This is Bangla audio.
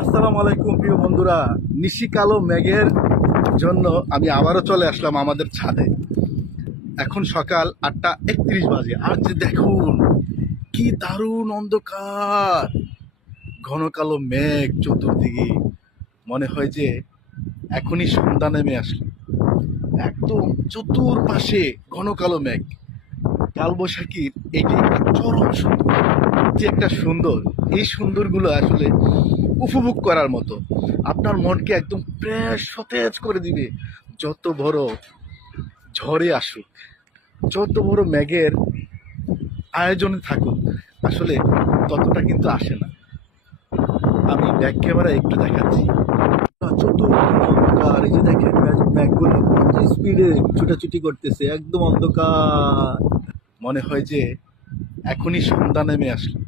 আসসালামু আলাইকুম প্রিয় বন্ধুরা, নিশি কালো মেঘের জন্য আমি আবারও চলে আসলাম আমাদের ছাদে। এখন সকাল 8:31 বাজে, আর যে দেখুন কি দারুণ অন্ধকার, ঘন কালো মেঘ চতুর্দিকে। মনে হয় যে এখনই সন্ধ্যা নেমে আসলো। একদম চতুর্পাশে ঘন কালো মেঘ। কালবৈশাখীর এটি একটা চরম সুন্দর, যে একটা সুন্দর, এই সুন্দরগুলো আসলে উপভোগ করার মতো। আপনার মনকে একদম ফ্রেশ সতেজ করে দিবে। যত বড় ঝড়ে আসুক, যত বড় মেঘের আয়োজনে থাকুক, আসলে ততটা কিন্তু আসে না। আমি ব্যাক ক্যামেরা একটু দেখাচ্ছি। চতুর্দিকে অন্ধকার, এই যে দেখেন মেঘগুলো কত স্পিডে ছুটাছুটি করতেছে, একদম অন্ধকার। মনে হয় যে এখনই সন্ধ্যা নেমে আসলো।